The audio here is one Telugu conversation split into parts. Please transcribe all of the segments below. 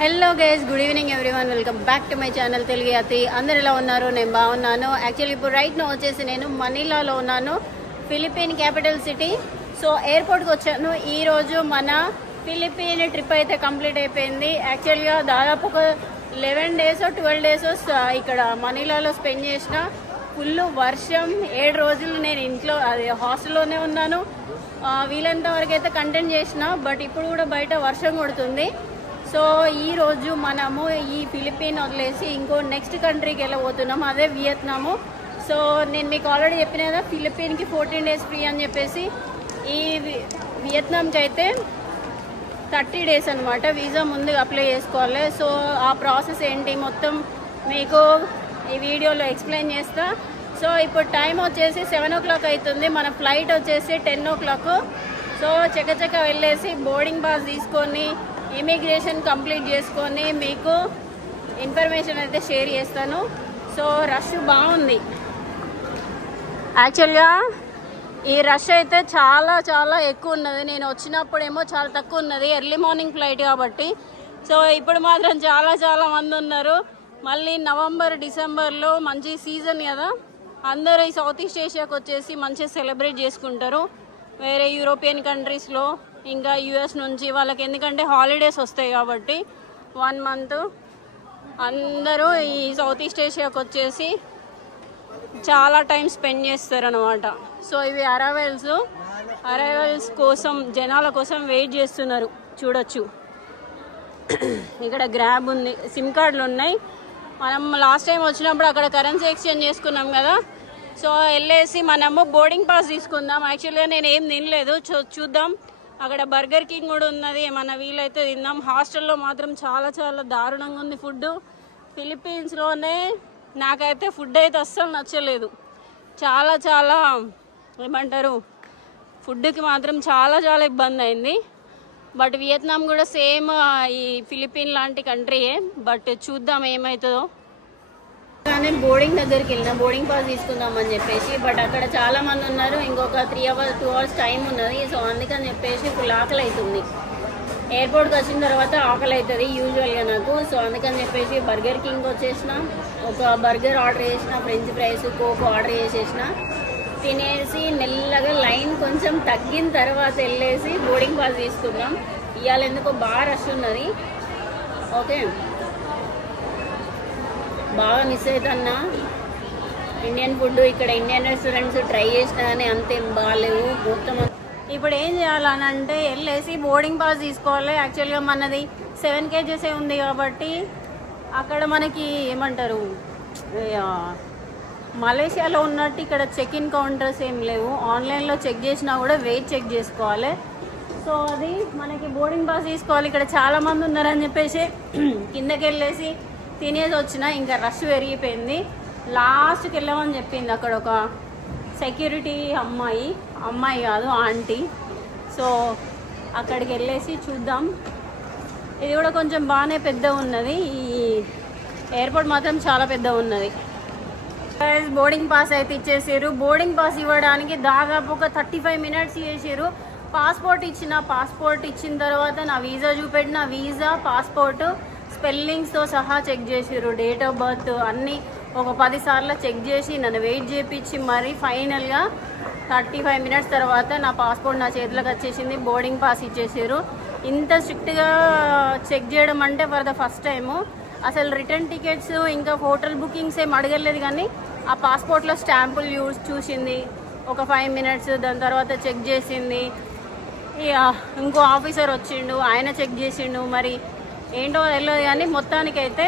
Hello guys, good evening everyone. Welcome back to my channel Telugu Yathi. అందరు ఎలా ఉన్నారు? నేను బాగున్నాను. యాక్చువల్లీ ఇప్పుడు రైట్ నో వచ్చేసి నేను మనీలాలో ఉన్నాను, ఫిలిప్పీన్ క్యాపిటల్ సిటీ. సో ఎయిర్పోర్ట్కి వచ్చాను. ఈరోజు మన ఫిలిప్పీన్ ట్రిప్ అయితే కంప్లీట్ అయిపోయింది. యాక్చువల్గా దాదాపు ఒక 11 days 12 days ఇక్కడ మనీలాలో స్పెండ్ చేసిన. ఫుల్ వర్షం, 7 రోజులు నేను ఇంట్లో హాస్టల్లోనే ఉన్నాను. వీలైనంత వరకు అయితే కంటెంట్ చేసిన, బట్ ఇప్పుడు కూడా బయట వర్షం కొడుతుంది. సో ఈరోజు మనము ఈ ఫిలిప్పీన్ వదిలేసి ఇంకో నెక్స్ట్ కంట్రీకి వెళ్ళబోతున్నాము, అదే వియత్నాము. సో నేను మీకు ఆల్రెడీ చెప్పిన కదా, ఫిలిప్పీన్కి 14 days ఫ్రీ అని చెప్పేసి. ఈ వియత్నాంకి అయితే 30 days అనమాట. వీసా ముందు అప్లై చేసుకోవాలి. సో ఆ ప్రాసెస్ ఏంటి మొత్తం మీకు ఈ వీడియోలో ఎక్స్ప్లెయిన్ చేస్తా. సో ఇప్పుడు టైం వచ్చేసి 7 o'clock అవుతుంది. మన ఫ్లైట్ వచ్చేసి 10 o'clock. సో చకచక వెళ్ళేసి బోర్డింగ్ పాస్ తీసుకొని ఇమిగ్రేషన్ కంప్లీట్ చేసుకొని మీకు ఇన్ఫర్మేషన్ అయితే షేర్ చేస్తాను. సో రష్ బాగుంది. యాక్చువల్గా ఈ రష్ అయితే చాలా చాలా ఎక్కువ ఉన్నది. నేను వచ్చినప్పుడేమో చాలా తక్కువ ఉన్నది, ఎర్లీ మార్నింగ్ ఫ్లైట్ కాబట్టి. సో ఇప్పుడు మాత్రం చాలా చాలా మంది ఉన్నారు. మళ్ళీ నవంబర్ డిసెంబర్లో మంచి సీజన్ కదా, అందరూ ఈ సౌత్ ఈస్ట్ ఏషియాకి వచ్చేసి మంచిగా సెలబ్రేట్ చేసుకుంటారు. వేరే యూరోపియన్ కంట్రీస్లో ఇంకా యుఎస్ నుంచి వాళ్ళకి, ఎందుకంటే హాలిడేస్ వస్తాయి కాబట్టి 1 month అందరూ ఈ సౌత్ ఈస్ట్ ఏషియాకి వచ్చేసి చాలా టైం స్పెండ్ చేస్తారు అనమాట. సో ఇవి అరైవల్స్ కోసం, జనాల కోసం వెయిట్ చేస్తున్నారు. చూడొచ్చు ఇక్కడ గ్రాబ్ ఉంది, సిమ్ కార్డులు ఉన్నాయి. మనం లాస్ట్ టైం వచ్చినప్పుడు అక్కడ కరెన్సీ ఎక్స్చేంజ్ చేసుకున్నాం కదా. సో వెళ్ళేసి మనము బోర్డింగ్ పాస్ తీసుకుందాం. యాక్చువల్గా నేను ఏం తినలేదు, చూద్దాం. అక్కడ బర్గర్ కింగ్ కూడా ఉన్నది, ఏమన్నా వీలైతే తిందాం. హాస్టల్లో మాత్రం చాలా చాలా దారుణంగా ఉంది ఫుడ్. ఫిలిప్పీన్స్లోనే నాకైతే ఫుడ్ అయితే అస్సలు నచ్చలేదు. చాలా చాలా ఏమంటారు, ఫుడ్కి మాత్రం చాలా చాలా ఇబ్బంది అయింది. బట్ వియత్నాం కూడా సేమ్ ఈ ఫిలిప్పీన్ లాంటి కంట్రీయే. బట్ చూద్దాం ఏమవుతుందో. కానీ బోర్డింగ్ దగ్గరికి వెళ్ళిన, బోర్డింగ్ పాస్ తీసుకుందామని చెప్పేసి. బట్ అక్కడ చాలా మంది ఉన్నారు, ఇంకొక 2 hours టైం ఉన్నది. సో అందుకని చెప్పేసి ఫుల్ ఆకలి అవుతుంది. ఎయిర్పోర్ట్కి వచ్చిన తర్వాత ఆకలి అవుతుంది యూజువల్గా నాకు. సో అందుకని చెప్పేసి బర్గర్ కింగ్ వచ్చేసిన, ఒక బర్గర్ ఆర్డర్ చేసిన, ఫ్రెంచ్ ఫ్రైస్, కోక్ ఆర్డర్ చేసేసిన. తినేసి మెల్లగా లైన్ కొంచెం తగ్గిన తర్వాత వెళ్ళేసి బోర్డింగ్ పాస్ తీసుకుందాం. ఇవాళ ఎందుకో బాగా రష్ ఉన్నది. ఓకే, బాగా మిస్ అవుతున్నా ఇండియన్ ఫుడ్. ఇక్కడ ఇండియన్ రెస్టారెంట్స్ ట్రై చేసినా కానీ అంతేం బాగాలేవు మొత్తం. ఇప్పుడు ఏం చేయాలని అంటే వెళ్ళేసి బోర్డింగ్ పాస్ తీసుకోవాలి. యాక్చువల్గా మనది 7 kgs ఉంది కాబట్టి అక్కడ మనకి ఏమంటారు, మలేషియాలో ఉన్నట్టు ఇక్కడ చెక్ ఇన్ కౌంటర్స్ ఏం లేవు. ఆన్లైన్లో చెక్ చేసినా కూడా వెయిట్ చెక్ చేసుకోవాలి. సో అది మనకి బోర్డింగ్ పాస్ తీసుకోవాలి. ఇక్కడ చాలా మంది ఉన్నారని చెప్పేసి కిందకి వెళ్ళేసి తినేసి వచ్చిన. ఇంకా రష్ పెరిగిపోయింది. లాస్ట్కి వెళ్ళామని చెప్పింది అక్కడ ఒక సెక్యూరిటీ అమ్మాయి కాదు, ఆంటీ. సో అక్కడికి వెళ్ళేసి చూద్దాం. ఇది కూడా కొంచెం బాగానే పెద్ద ఉన్నది. ఈ ఎయిర్పోర్ట్ మాత్రం చాలా పెద్ద ఉన్నది. బోర్డింగ్ పాస్ అయితే ఇచ్చేసారు. బోర్డింగ్ పాస్ ఇవ్వడానికి దాదాపు ఒక 35 minutes చేసారు. పాస్పోర్ట్ ఇచ్చిన తర్వాత నా వీసా చూపెట్టిన, వీసా పాస్పోర్ట్ స్పెల్లింగ్స్తో సహా చెక్ చేసారు. డేట్ ఆఫ్ బర్త్ అన్నీ ఒక 10 సార్లు చెక్ చేసి నన్ను వెయిట్ చేయించి మరి ఫైనల్గా 35 minutes తర్వాత నా పాస్పోర్ట్ నా చేతిలోకి వచ్చేసింది. బోర్డింగ్ పాస్ ఇచ్చేసారు. ఇంత స్ట్రిక్ట్గా చెక్ చేయడం అంటే ఫర్ ద ఫస్ట్ టైము. అసలు రిటర్న్ టికెట్స్ ఇంకా హోటల్ బుకింగ్స్ ఏం అడగలేదు, కానీ ఆ పాస్పోర్ట్లో స్టాంపులు చూసింది ఒక 5 minutes. దాని తర్వాత చెక్ చేసింది. ఇంకో ఆఫీసర్ వచ్చిండు, ఆయన చెక్ చేసిండు. మరి ఏంటో తెలియదు, కానీ మొత్తానికైతే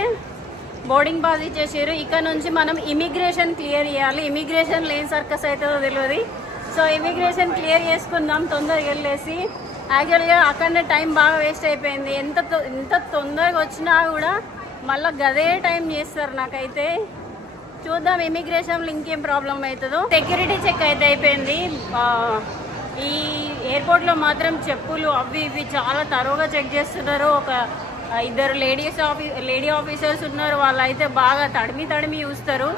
బోర్డింగ్ పాస్ ఇచ్చేసారు. ఇక్కడ నుంచి మనం ఇమిగ్రేషన్ క్లియర్ చేయాలి. ఇమిగ్రేషన్ లేని సర్కస్ అవుతుందో తెలియదు. సో ఇమిగ్రేషన్ క్లియర్ చేసుకుందాం తొందరగా వెళ్ళేసి. యాక్చువల్గా అక్కడనే టైం బాగా వేస్ట్ అయిపోయింది. ఎంత తొందరగా వచ్చినా కూడా మళ్ళీ గదే టైం చేస్తారు నాకైతే. చూద్దాం ఇమిగ్రేషన్లో ఇంకేం ప్రాబ్లం అవుతుందో. సెక్యూరిటీ చెక్ అయితే అయిపోయింది. ఈ ఎయిర్పోర్ట్లో మాత్రం చెప్పులు అవి ఇవి చాలా తరువుగా చెక్ చేస్తున్నారు. ఒక 2 లేడీ ఆఫీసర్స్ ఉన్నారు. వాళ్ళు అయితే బాగా తడిమి చూస్తారు.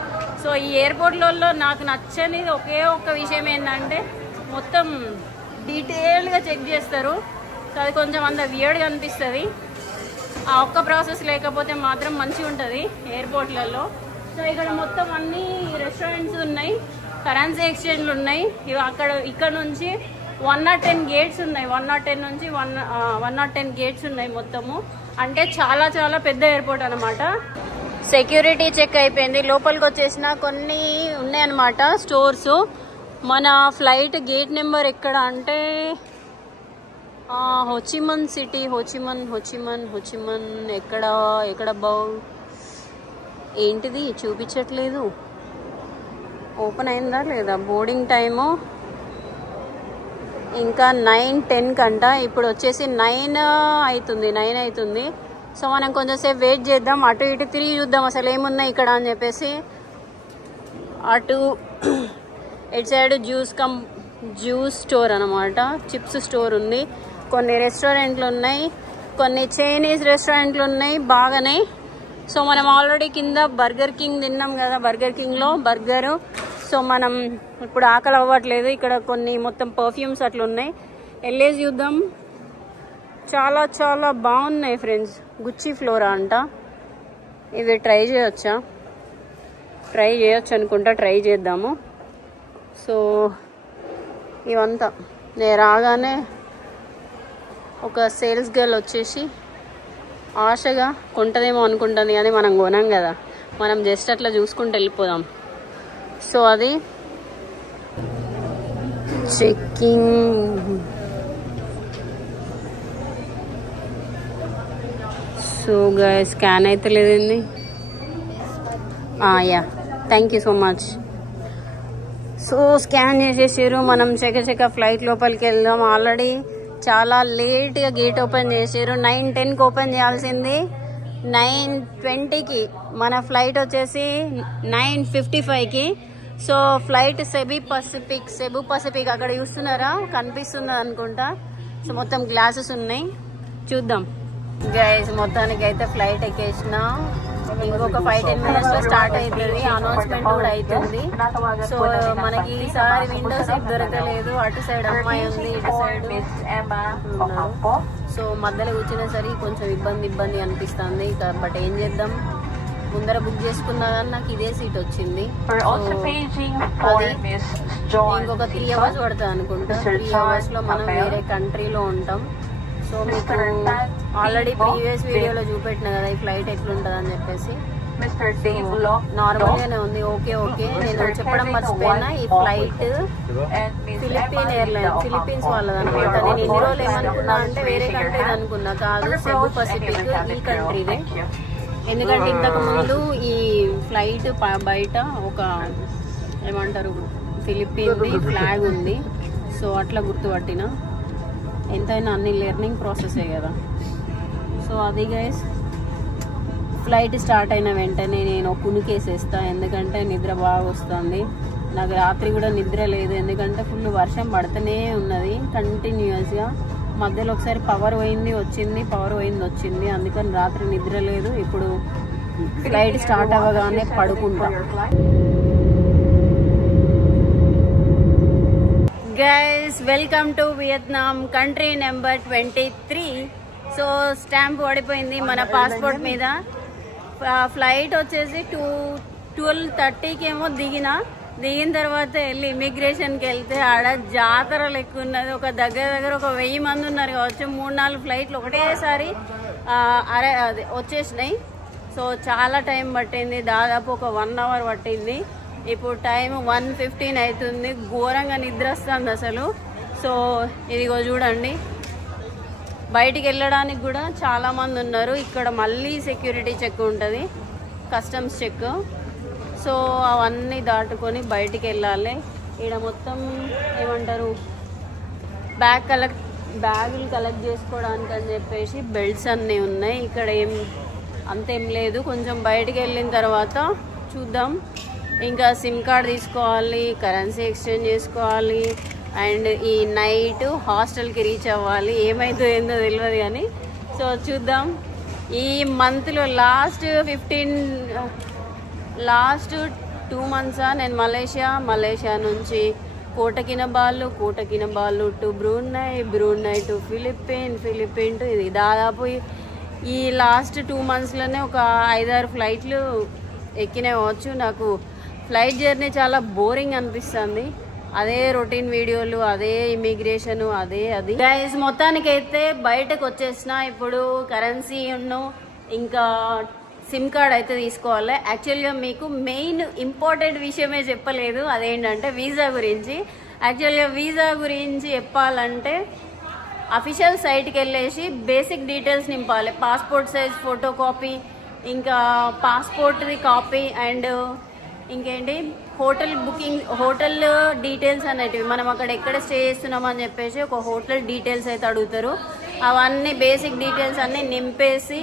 సో ఈ ఎయిర్పోర్ట్లలో నాకు నచ్చని ఒకే ఒక్క విషయం ఏంటంటే మొత్తం డీటెయిల్గా చెక్ చేస్తారు. సో అది కొంచెం అంత వియర్డ్గా అనిపిస్తుంది. ఆ ఒక్క ప్రాసెస్ లేకపోతే మాత్రం మంచిగా ఉంటుంది ఎయిర్పోర్ట్లలో. సో ఇక్కడ మొత్తం అన్ని రెస్టారెంట్స్ ఉన్నాయి, కరెన్సీ ఎక్స్చేంజ్లు ఉన్నాయి. ఇక్కడ నుంచి 110 గేట్స్ ఉన్నాయి. 110 నుంచి 110 గేట్స్ ఉన్నాయి మొత్తము. అంటే చాలా చాలా పెద్ద ఎయిర్పోర్ట్ అనమాట. సెక్యూరిటీ చెక్ అయిపోయింది, లోపలికి వచ్చేసిన కొన్ని ఉన్నాయన్నమాట స్టోర్స్. మన ఫ్లైట్ గేట్ నెంబర్ ఎక్కడ అంటే హోచిమన్ సిటీ, హోచిమన్ ఎక్కడ బౌ ఏంటిది చూపించట్లేదు. ఓపెన్ అయిందా లేదా? బోర్డింగ్ టైము ఇంకా 9:10 కంట. ఇప్పుడు వచ్చేసి 9 అవుతుంది. సో మనం కొంచెంసేపు వెయిట్ చేద్దాం, అటు ఇటు తిరిగి చూద్దాం అసలు ఏమున్నాయి ఇక్కడ అని చెప్పేసి. అటు ఇటు సైడ్ జ్యూస్ స్టోర్ అనమాట, చిప్స్ స్టోర్ ఉంది. కొన్ని రెస్టారెంట్లు ఉన్నాయి, కొన్ని చైనీస్ రెస్టారెంట్లు ఉన్నాయి బాగానే. సో మనం ఆల్రెడీ కింద బర్గర్ కింగ్ తిన్నాం కదా, బర్గర్ కింగ్లో బర్గరు. సో మనం ఇప్పుడు ఆకలి అవ్వట్లేదు. ఇక్కడ కొన్ని మొత్తం పర్ఫ్యూమ్స్ అట్లా ఉన్నాయి, వెళ్ళేసి చూద్దాం. చాలా చాలా బాగున్నాయి ఫ్రెండ్స్. గుచ్చి ఫ్లోరా అంట. ఇవి ట్రై చేయొచ్చు అనుకుంటా, ట్రై చేద్దాము. సో ఇవంతా నేను రాగానే ఒక సేల్స్ గర్ల్ వచ్చేసి ఆశగా కొంటదేమో అనుకుంటుంది, కానీ మనం కొనం కదా, మనం జస్ట్ అట్లా చూసుకుంటూ వెళ్ళిపోదాం. సో అది చెక్కింగ్. సో గాయ్స్ స్కాన్ అయితే లేదండి. Yeah, thank you so much. So scan చేసేసారు. మనం చెక్క ఫ్లైట్ లోపలికి వెళ్దాం. ఆల్రెడీ చాలా లేట్గా గేట్ ఓపెన్ చేసారు. 9:10కి ఓపెన్ చేయాల్సింది 9:20కి. మన ఫ్లైట్ వచ్చేసి 9:55కి. సో ఫ్లైట్ సెబు పసిఫిక్ అక్కడ చూస్తున్నారా, కనిపిస్తుంది అనుకుంటా. సో మొత్తం గ్లాసెస్ ఉన్నాయి, చూద్దాం. గైస్ మొత్తానికి అయితే ఫ్లైట్ ఎక్కేసిన. ఇంకొక 5-10 minutes లో స్టార్ట్ అవుతుంది, అనౌన్స్మెంట్ కూడా అవుతుంది. సో మనకి ఈసారి విండో సీట్ దొరకలేదు. అటు సైడ్ అమ్మాయి ఉంది, ఇటు సైడ్ ఉన్నారు. సో మధ్యలో కూర్చునే సరికి కొంచెం ఇబ్బంది అనిపిస్తుంది. బట్ ఏం చేద్దాం, ముందర బుక్ చేసుకున్నా కానీ నాకు ఇదే సీట్ వచ్చింది. ఇంకొక 3 hours పడుతుంది అనుకుంటా. 3 hours లో మనం వేరే కంట్రీలో ఉంటాం. సో మీకు ఆల్రెడీ ప్రీవియస్ వీడియోలో చూపెట్టిన కదా ఈ ఫ్లైట్ ఎట్లుంటుంది అని చెప్పేసి. నార్మల్ గానే ఉంది. ఓకే నేను చెప్పడం మర్చిపోయినా, ఈ ఫ్లైట్ ఫిలిప్పీన్స్ వాళ్ళది అనమాట. నేను ఇన్ని రోజులు ఏమనుకున్నా అంటే వేరే కంట్రీ అనుకున్నా, కాదు సెబు పసిఫిక్ ఈ కంట్రీదే. ఎందుకంటే ఇంతకు ముందు ఈ ఫ్లైట్ బయట ఒక ఏమంటారు ఫిలిప్పీన్ది ఫ్లాగ్ ఉంది. సో అట్లా గుర్తుపట్టిన. ఎంతైనా అన్ని లెర్నింగ్ ప్రాసెసే కదా. సో అది గైస్ ఫ్లైట్ స్టార్ట్ అయిన వెంటనే నేను కునుకేసేస్తా, ఎందుకంటే నిద్ర బాగా వస్తుంది. నాకు రాత్రి కూడా నిద్ర లేదు, ఎందుకంటే ఫుల్ వర్షం పడుతూనే ఉన్నది కంటిన్యూస్గా. మధ్యలో ఒకసారి పవర్ పోయింది వచ్చింది, అందుకని రాత్రి నిద్ర లేదు. ఇప్పుడు ఫ్లైట్ స్టార్ట్ అవ్వగానే పడుకుంటా. Guys welcome to Vietnam, country number 23. So stamp పడిపోయింది మన పాస్పోర్ట్ మీద. ఫ్లైట్ వచ్చేసి 12:30కి ఏమో దిగిన తర్వాత వెళ్ళి ఇమిగ్రేషన్కి వెళ్తే ఆడ జాతర లెక్క ఉన్నది. ఒక దగ్గర ఒక 1000 మంది ఉన్నారు కావచ్చు. 3-4 ఫ్లైట్లు ఒకటేసారి వచ్చేసినాయి. సో చాలా టైం పట్టింది, దాదాపు ఒక 1 hour పట్టింది. ఇప్పుడు టైం 1:15 అవుతుంది. ఘోరంగా నిద్ర వస్తుంది అసలు. సో ఇదిగో చూడండి, బయటికి వెళ్ళడానికి కూడా చాలా మంది ఉన్నారు. ఇక్కడ మళ్ళీ సెక్యూరిటీ చెక్ ఉంటుంది, కస్టమ్స్ చెక్. సో అవన్నీ దాటుకొని బయటికి వెళ్ళాలి. ఇక్కడ మొత్తం ఏమంటారు బ్యాగులు కలెక్ట్ చేసుకోవడానికి అని చెప్పేసి బెల్ట్స్ అన్నీ ఉన్నాయి. ఇక్కడ అంతేం లేదు, కొంచెం బయటికి వెళ్ళిన తర్వాత చూద్దాం. ఇంకా సిమ్ కార్డ్ తీసుకోవాలి, కరెన్సీ ఎక్స్చేంజ్ చేసుకోవాలి, అండ్ ఈ నైట్ హాస్టల్కి రీచ్ అవ్వాలి. ఏమైందో ఏందో తెలియదు కానీ. సో చూద్దాం. ఈ మంత్లో లాస్ట్ 2 months నేను మలేషియా నుంచి Kota Kinabalu to Brunei to Philippine to ఇది దాదాపు ఈ లాస్ట్ 2 monthsలోనే ఒక 5-6 ఫ్లైట్లు ఎక్కినవచ్చు. నాకు ఫ్లైట్ జర్నీ చాలా బోరింగ్ అనిపిస్తుంది. అదే రొటీన్ వీడియోలు, అదే ఇమిగ్రేషన్, అదే అది గైస్. మొత్తానికైతే బయటకు వచ్చేసిన. ఇప్పుడు కరెన్సీ ఇంకా సిమ్ కార్డ్ అయితే తీసుకోవాలి. యాక్చువల్గా మీకు మెయిన్ ఇంపార్టెంట్ విషయమే చెప్పలేదు, అదేంటంటే వీసా గురించి. యాక్చువల్గా వీసా గురించి చెప్పాలంటే అఫీషియల్ సైట్కి వెళ్ళేసి బేసిక్ డీటెయిల్స్ నింపాలి. పాస్పోర్ట్ సైజ్ ఫోటో కాపీ, ఇంకా పాస్పోర్ట్ది కాపీ, అండ్ ఇంకేంటి హోటల్ బుకింగ్, హోటల్ డీటెయిల్స్ అనేటివి. మనం అక్కడ ఎక్కడ స్టే చేస్తున్నామని చెప్పేసి ఒక హోటల్ డీటెయిల్స్ అయితే అడుగుతారు. అవన్నీ బేసిక్ డీటెయిల్స్ అన్నీ నింపేసి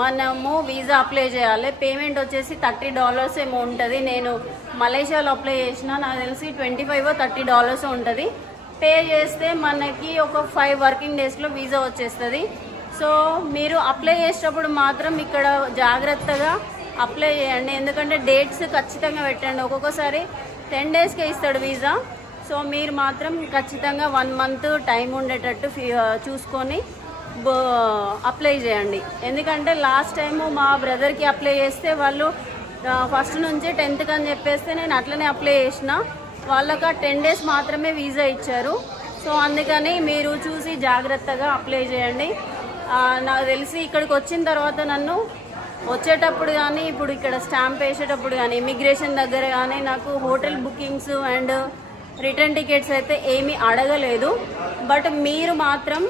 మనము వీసా అప్లై చేయాలి. పేమెంట్ వచ్చేసి $30 ఏమో ఉంటుంది. నేను మలేషియాలో అప్లై చేసిన, నాకు తెలిసి $25-30 ఉంటుంది. పే చేస్తే మనకి ఒక 5 working daysలో వీసా వచ్చేస్తుంది. సో మీరు అప్లై చేసేటప్పుడు మాత్రం ఇక్కడ జాగ్రత్తగా అప్లై చేయండి, ఎందుకంటే డేట్స్ ఖచ్చితంగా పెట్టండి. ఒక్కొక్కసారి 10 daysకే ఇస్తాడు వీసా. సో మీరు మాత్రం ఖచ్చితంగా 1 month టైం ఉండేటట్టు చూసుకొని అప్లై చేయండి. ఎందుకంటే లాస్ట్ టైము మా బ్రదర్కి అప్లై చేస్తే వాళ్ళు ఫస్ట్ నుంచి 10th అని చెప్పేస్తే నేను అట్లనే అప్లై చేసిన. వాళ్ళకి 10 days మాత్రమే వీసా ఇచ్చారు. సో అందుకని మీరు చూసి జాగ్రత్తగా అప్లై చేయండి. నాకు తెలిసి ఇక్కడికి వచ్చిన తర్వాత నన్ను వచ్చేటప్పుడు కానీ, ఇప్పుడు ఇక్కడ స్టాంప్ వేసేటప్పుడు కానీ, ఇమిగ్రేషన్ దగ్గర కానీ నాకు hotel bookings and return tickets అయితే ఏమీ అడగలేదు. బట్ మీరు మాత్రం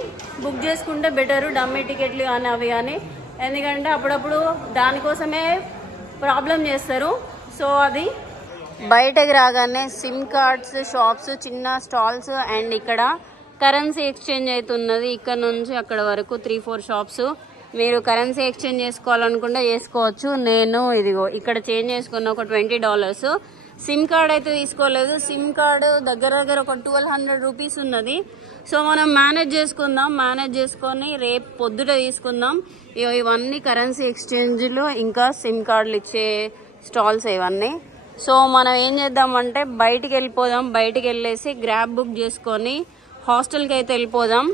బుక్ చేసుకుంటే బెటరు, డమ్మీ టికెట్లు కానీ అవి కానీ. ఎందుకంటే అప్పుడప్పుడు దానికోసమే ప్రాబ్లం చేస్తారు. సో అది బయటకు రాగానే సిమ్ కార్డ్స్ షాప్స్, చిన్న స్టాల్స్, అండ్ ఇక్కడ కరెన్సీ ఎక్స్చేంజ్ అవుతున్నది. ఇక్కడ నుంచి అక్కడ వరకు 3-4 షాప్స్. మీరు కరెన్సీ ఎక్స్చేంజ్ చేసుకోవాలనుకుంటే చేసుకోవచ్చు. నేను ఇదిగో ఇక్కడ చేంజ్ చేసుకున్న ఒక $20. సిమ్ కార్డ్ అయితే తీసుకోలేదు. సిమ్ కార్డు దగ్గర ఒక 1200 రూపీస్ ఉన్నది. సో మనం మేనేజ్ చేసుకుందాం. మేనేజ్ చేసుకొని రేపు పొద్దుట తీసుకుందాం. ఇవన్నీ కరెన్సీ ఎక్స్చేంజ్లు ఇంకా సిమ్ కార్డులు ఇచ్చే స్టాల్స్ ఇవన్నీ. సో మనం ఏం చేద్దామంటే బయటికి వెళ్ళిపోదాం. బయటికి వెళ్ళేసి గ్రాబ్ బుక్ చేసుకొని హాస్టల్కి అయితే వెళ్ళిపోదాం.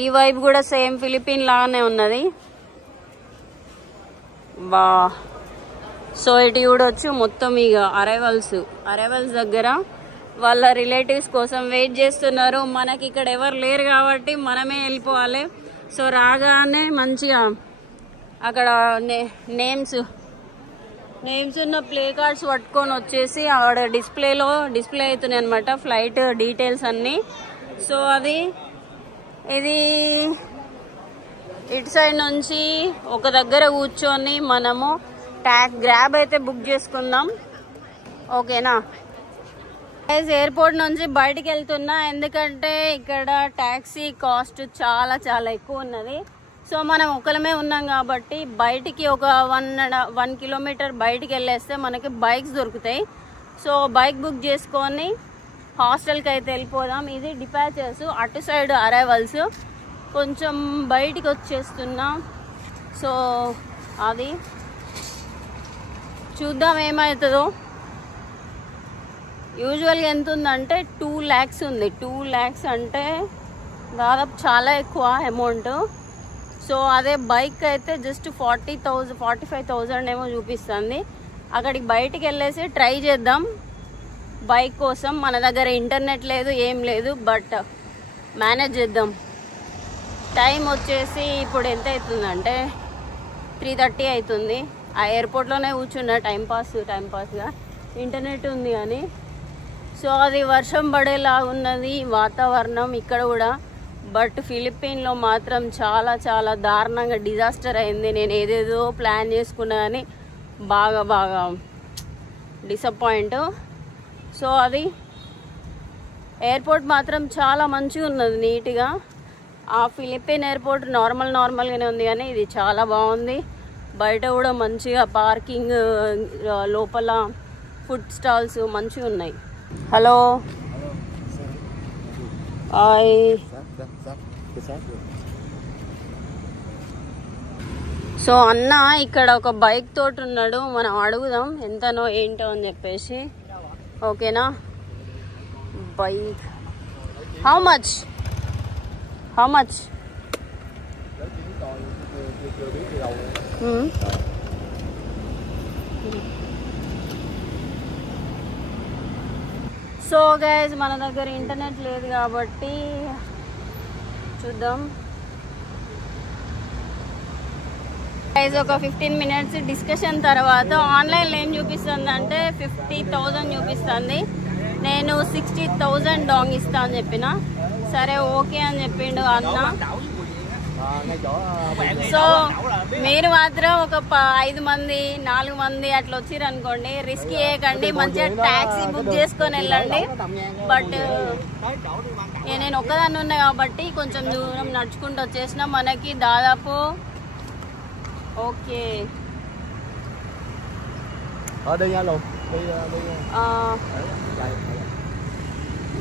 ఈ వైపు కూడా సేమ్ ఫిలిపిన్ లాగానే ఉన్నది. బా సో ఇటు చూడొచ్చు. మొత్తం ఇక అరైవల్స్ దగ్గర వాళ్ళ రిలేటివ్స్ కోసం వెయిట్ చేస్తున్నారు. మనకి ఇక్కడ ఎవరు లేరు కాబట్టి మనమే వెళ్ళిపోవాలి. సో రాగానే మంచిగా అక్కడ నేమ్స్ ఉన్న ప్లే కార్డ్స్ పట్టుకొని వచ్చేసి ఆడ డిస్ప్లే అవుతున్నాయి అనమాట, ఫ్లైట్ డీటెయిల్స్ అన్నీ. సో ఇది ఇటు సైడ్ నుంచి ఒక దగ్గర కూర్చొని మనము గ్రాబ్ అయితే బుక్ చేసుకుందాం. ఓకేనా? ఎయిర్పోర్ట్ నుంచి బయటికి వెళ్తున్నా, ఎందుకంటే ఇక్కడ ట్యాక్సీ కాస్ట్ చాలా చాలా ఎక్కువ ఉన్నది. సో మనం ఒకలమే ఉన్నాం కాబట్టి బయటికి ఒక 1 kilometer బయటికి వెళ్ళేస్తే మనకి బైక్స్ దొరుకుతాయి. సో బైక్ బుక్ చేసుకొని హాస్టల్కి అయితే వెళ్ళిపోదాం. ఇది డిపాచర్స్, అటు సైడ్ అరైవల్స్. కొంచెం బయటికి వచ్చేస్తున్నాం. సో అది చూద్దాం ఏమవుతుందో. యూజువల్గా ఎంత ఉందంటే 2 lakhs ఉంది. 2 lakhs అంటే దాదాపు చాలా ఎక్కువ అమౌంట్. సో అదే బైక్ అయితే జస్ట్ 45,000 ఏమో చూపిస్తుంది. అక్కడికి బయటికి వెళ్ళేసి ట్రై చేద్దాం బైక్ కోసం. మన దగ్గర ఇంటర్నెట్ లేదు, ఏం లేదు, బట్ మేనేజ్ చేద్దాం. టైం వచ్చేసి ఇప్పుడు ఎంత అవుతుందంటే 3:30 అవుతుంది. ఆ ఎయిర్పోర్ట్లోనే కూర్చున్నా టైంపాస్గా. ఇంటర్నెట్ ఉంది కానీ. సో అది వర్షం పడేలా ఉన్నది వాతావరణం ఇక్కడ కూడా. బట్ ఫిలిప్పీన్లో మాత్రం చాలా చాలా దారుణంగా డిజాస్టర్ అయింది. నేను ఏదేదో ప్లాన్ చేసుకున్నా కానీ బాగా డిసప్పాయింట్. సో అది ఎయిర్పోర్ట్ మాత్రం చాలా మంచిగా ఉన్నది, నీట్గా. ఆ ఫిలిప్పీన్ ఎయిర్పోర్ట్ నార్మల్గానే ఉంది కానీ ఇది చాలా బాగుంది. బయట కూడా మంచిగా పార్కింగ్, లోపల ఫుడ్ స్టాల్స్ మంచిగా ఉన్నాయి. హలో సో అన్న ఇక్కడ ఒక బైక్ తోటి ఉన్నాడు. మనం అడుగుదాం ఎంతనో ఏంటో అని చెప్పేసి. ఓకేనా? Bike how much so guys మన దగ్గర ఇంటర్నెట్ లేదు కాబట్టి చూద్దాం గైస్. ఒక 15 minutes డిస్కషన్ తర్వాత ఆన్లైన్లో ఏం చూపిస్తుంది అంటే 50,000 చూపిస్తుంది. నేను 60,000 డాంగ్ ఇస్తా అని చెప్పిన. సరే ఓకే అని చెప్పిండు అన్న. సో మీరు మాత్రం ఒక 5 మంది 4 మంది అట్లా వచ్చిర్రు అనుకోండి, రిస్క్ చేయకండి, మంచిగా ట్యాక్సీ బుక్ చేసుకొని వెళ్ళండి. బట్ నేను ఒక్కదాన్ని ఉన్నా కాబట్టి కొంచెం దూరం నడుచుకుంటూ వచ్చేసిన. మనకి దాదాపు ఓకే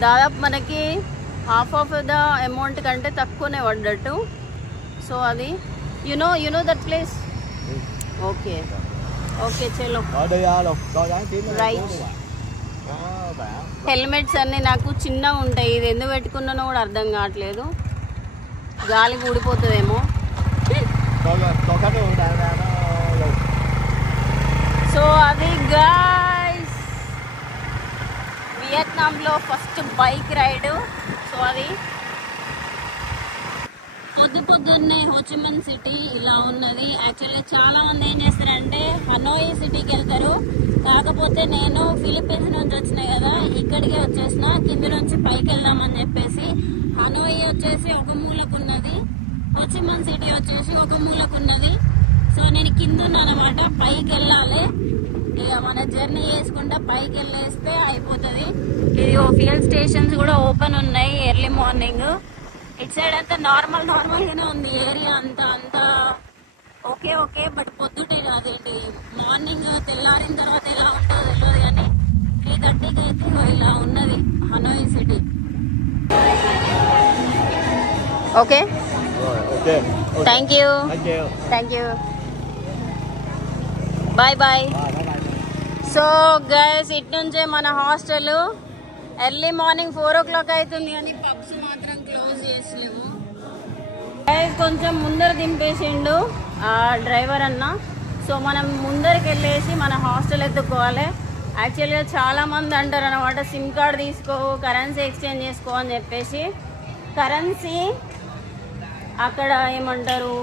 దాదాపు మనకి హాఫ్ ఆఫ్ ద అమౌంట్ కంటే తక్కువనే పడ్డట్టు. సో అది you know that place. Okay okay చలో రైట్. హెల్మెట్స్ అన్నీ నాకు చిన్నగా ఉంటాయి, ఇది ఎందుకు పెట్టుకున్నానో కూడా అర్థం కావట్లేదు, గాలికి ఊడిపోతుందేమో. సో అది గైస్ వియత్నాంలో ఫస్ట్ బైక్ రైడ్. సో అది పొద్దున్నే హోచిమిన్ సిటీ ఇలా ఉన్నది. యాక్చువల్లీ చాలా మంది ఏం చేస్తారంటే హనోయి సిటీకి వెళ్తారు. కాకపోతే నేను ఫిలిప్పీన్స్ నుంచి వచ్చినాయి కదా, ఇక్కడికే వచ్చేసిన. కింద నుంచి పైకి వెళ్దామని చెప్పేసి హనోయి వచ్చేసి ఒక మూలకున్నది, హోచిమిన్ సిటీ వచ్చేసి ఒక మూలకున్నది. సో నేను కింద ఉన్నానమాట, పైకి వెళ్ళాలి. ఇక మన జర్నీ చేసుకుంటా పైకి వెళ్ళేస్తే అయిపోతుంది. ఇది ఫ్యూయల్ స్టేషన్స్ కూడా ఓపెన్ ఉన్నాయి ఎర్లీ మార్నింగ్. ఇటు సైడ్ అంతా నార్మల్గానే ఉంది ఏరియా అంతా ఓకే. బట్ పొద్దుటే అదేంటి మార్నింగ్ తెల్లారిన తర్వాత ఎలా ఉంటుందో తెలియదు కానీ 3:30కి అయితే ఇలా ఉన్నది Hanoi city. Okay thank you bye. So guys ఇటు నుంచే మన హాస్టల్. ఎర్లీ మార్నింగ్ 4 o'clock అవుతుంది కానీ పబ్స్ మాత్రం క్లోజ్ చేసిలేము. కొంచెం ముందర దింపేసిండు ఆ డ్రైవర్ అన్న. సో మనం ముందరికి వెళ్ళేసి మన హాస్టల్ ఎత్తుకోవాలి. యాక్చువల్గా చాలా మంది అంటారు అనమాట, సిమ్ కార్డ్ తీసుకో, కరెన్సీ ఎక్స్చేంజ్ చేసుకో అని చెప్పేసి. కరెన్సీ అక్కడ ఏమంటారు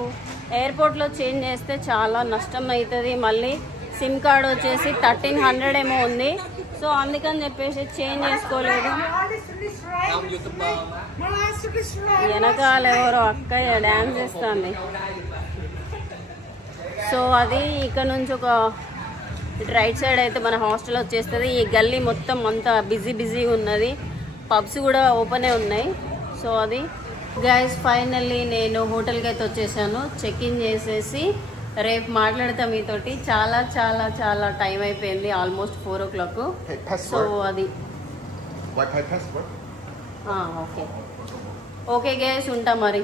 ఎయిర్పోర్ట్లో చేంజ్ చేస్తే చాలా నష్టం అవుతుంది. మళ్ళీ సిమ్ కార్డ్ వచ్చేసి 1300 ఏమో ఉంది. సో అందుకని చెప్పేసి చేంజ్ చేసుకోలేదు. వెనకాల ఎవరో అక్కయ్య డ్యాన్స్ చేస్తుంది. సో అది ఇక్కడ నుంచి ఒక రైట్ సైడ్ అయితే మన హాస్టల్ వచ్చేస్తుంది. ఈ గల్లీ మొత్తం అంతా బిజీ ఉన్నది, పబ్స్ కూడా ఓపెనే ఉన్నాయి. సో అది గైస్ ఫైనల్లీ నేను హోటల్కి అయితే వచ్చేసాను. చెక్ ఇన్ చేసేసి రేపు మాట్లాడతా మీతోటి. చాలా టైం అయిపోయింది, ఆల్మోస్ట్ 4 o'clock. సో అది ఓకే గైస్ ఉంటా మరి.